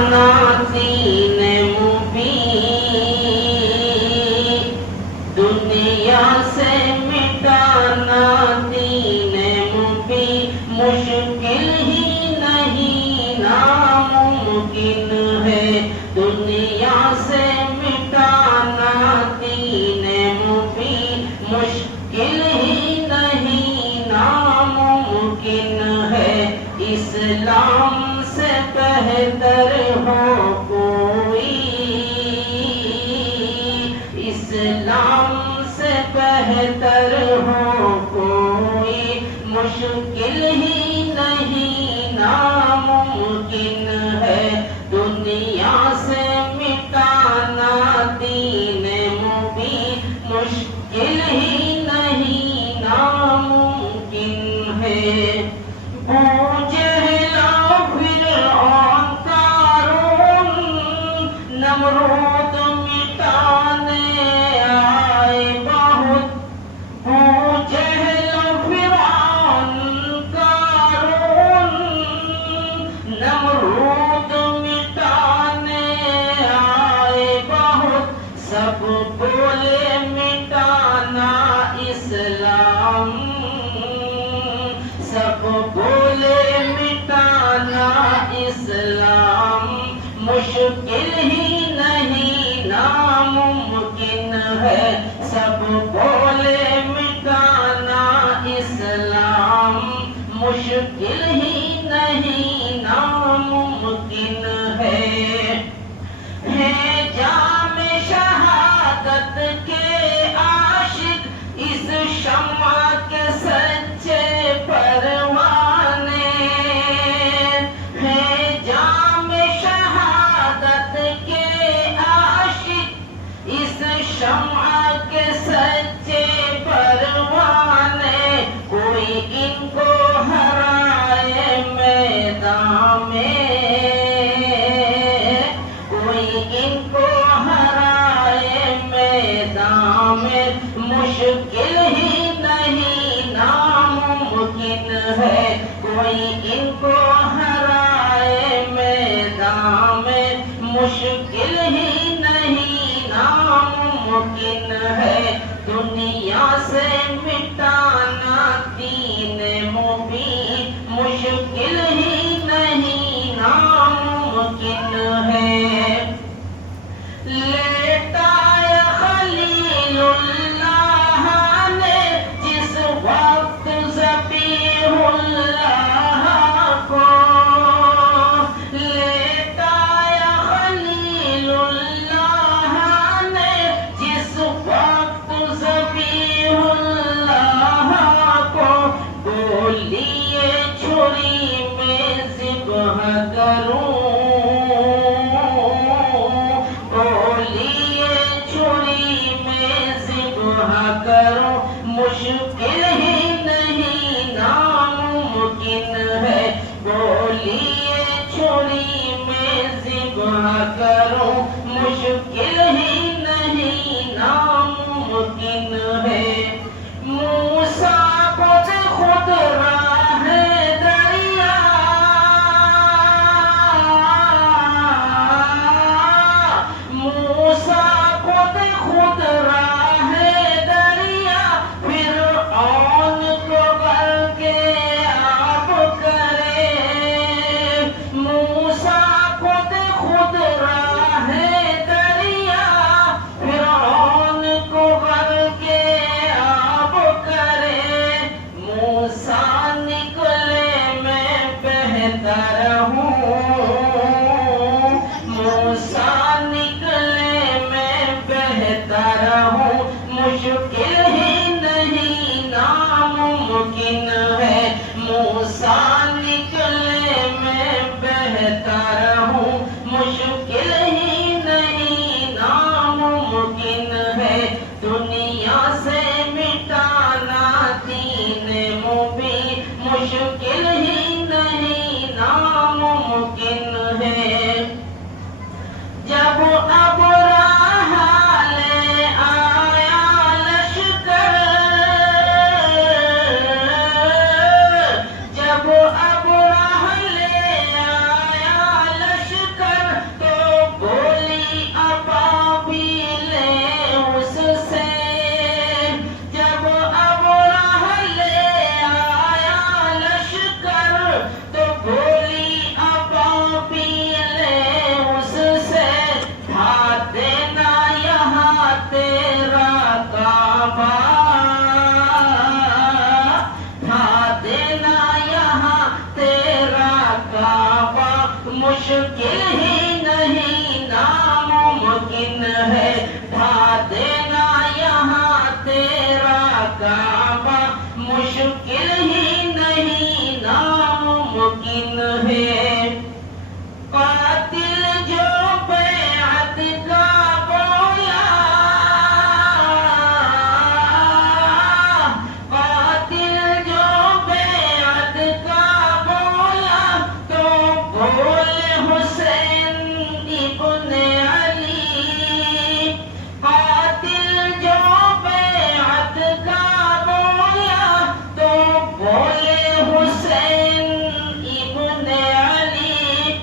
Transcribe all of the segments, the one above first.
دین مبین، دنیا سے مٹانا دین مبین مشکل ہی نہیں ناممکن ہے، دنیا سے مٹانا دین مبین مشکل ہی نہیں ناممکن ہے، اسلام سے بہتر ہو کوئی، اسلام سے بہتر ہو کوئی مشکل ہی نہیں ناممکن ہے، دنیا سے مٹانا دین مبین مشکل ہی نہیں ناممکن ہے۔ نمرود مٹانے آئے بہت، جہل فرعون قارون، نمرود مٹانے آئے بہت، سب بولے مٹانا اسلام، سب بولے مٹانا اسلام مشکل ہی نہیں ناممکن ہے، سب بولے مٹانا اسلام مشکل ہی نہیں ناممکن ہے۔ جام شہادت کے عاشق اس شمع کے سچے پروانے، ہیں جام شہادت کے عاشق اس شمع کے سچے پروانے، کوئی ان کو ہرائے میدان میں، کوئی ان کو ہرائے میدان میں مشکل ہی نہیں ناممکن ہے، کوئی ان کو ہرائے میدان میں مشکل ہی نہیں ناممکن ہے، دنیا سے مٹانا دین مبین مشکل ہی نہیں ناممکن ہے۔ لیٹایا خلیل اللہ نے جس وقت ذبیح اللہ کو، لیٹایا خلیل اللہ نے جس وقت ذبیح اللہ کو، بولیے چھری میں ذبح کروں، کرو مشکل ہی نہیں ناممکن ہے، بولیے چھری میں ذبح کرو مشکل ہی نہیں ناممکن ہے، موسیٰ کو خود راہ دریا، موسیٰ کو خود راہ دریا، فرعون کو غرق آب کرے، موسیٰ کو خود راہ مشکل ہی نہیں ناممکن ہے ڈھا دینا یہاں تیرا کعبہ مشکل ہی نہیں ناممکن ہے قاتل جو بیعت کا بولا قاتل جو بیعت کا بولا تو بولے حسین ابن علی قاتل جو بیعت کا بولا تو بولے حسین ابن علی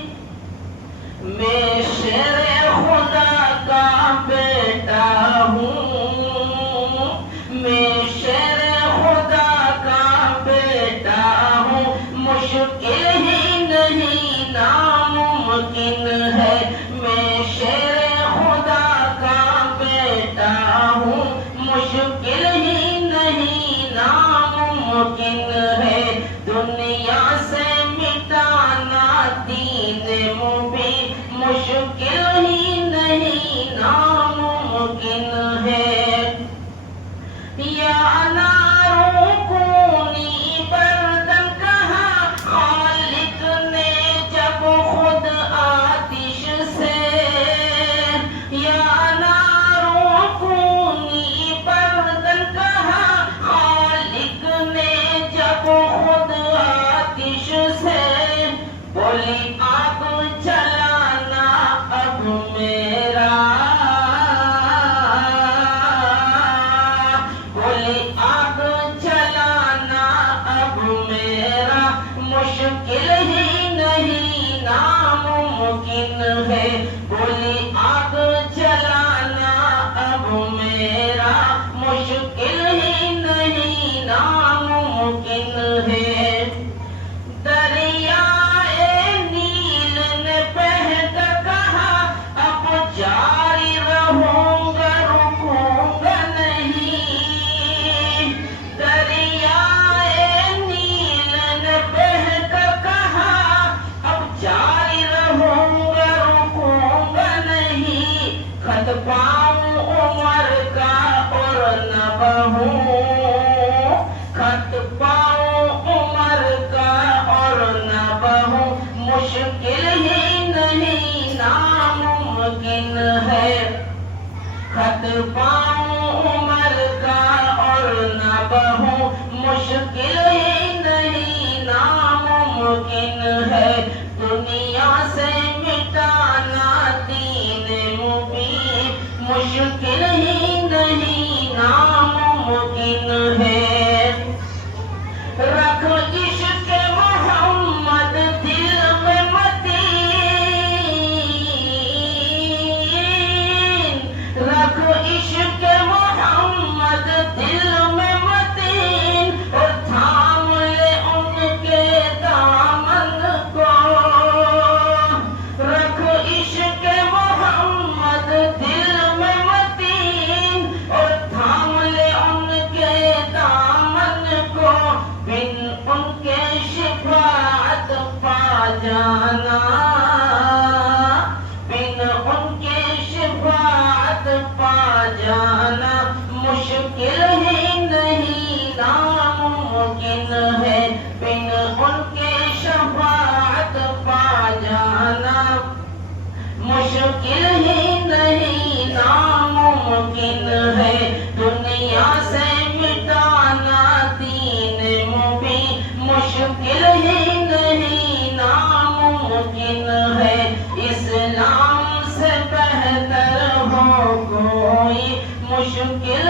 میں شیر خدا کا بیٹا ہوں میں شیر خدا کا بیٹا ہوں مشکل ہی نہیں ناممکن ہے میں شیر خدا کا بیٹا ہوں مشکل ہی نہیں ناممکن ہے دنیا سے مٹانا دین مبین مشکل ہی نہیں ناممکن ہے یا نارو کونی بردن کہا خالق نے جب خود آتش سے یا نارو کونی بردن کہا خالق نے جب خود آتش سے بولی آگ جلانا اب میرا بولی آگ جلانا اب میرا مشکل ہی نہیں ناممکن ہے بولی آگ جلانا اب میرا مشکل ہی نہیں ناممکن ہے دریائے نیل نے بہہ کر کہا اب جاری رہوں گا رکوں گا نہیں دریائے نیل نے بہہ کر کہا اب جاری رہوں گا رکوں گا نہیں خط پاؤں عمر کا اور نہ بہوں خط پاؤں عمر کا اور نہ بہوں مشکل ہی نہیں ناممکن ہے خط پاؤں عمر کا اور نہ بہوں مشکل ہی نہیں ناممکن ہے دنیا سے مٹانا دین مبین مشکل ہی نہیں ناممکن ہے رکھ عشق محمد دل میں متین رکھ عشق محمد دل میں متین اور تھام لے ان کے دامن کو رکھ عشق محمد دل میں متین اور تھام لے ان کے دامن کو بن ان کے شفاعت پا جانا بن ان کے شفاعت پا جانا مشکل ہی نہیں ناممکن ہے بن ان کے شفاعت پا جانا مشکل ہی نہیں ناممکن ہے دنیا سے مٹانا دین مبین مشکل ہی نہیں ناممکن ہے اسلام سے بہتر ہو کوئی مشکل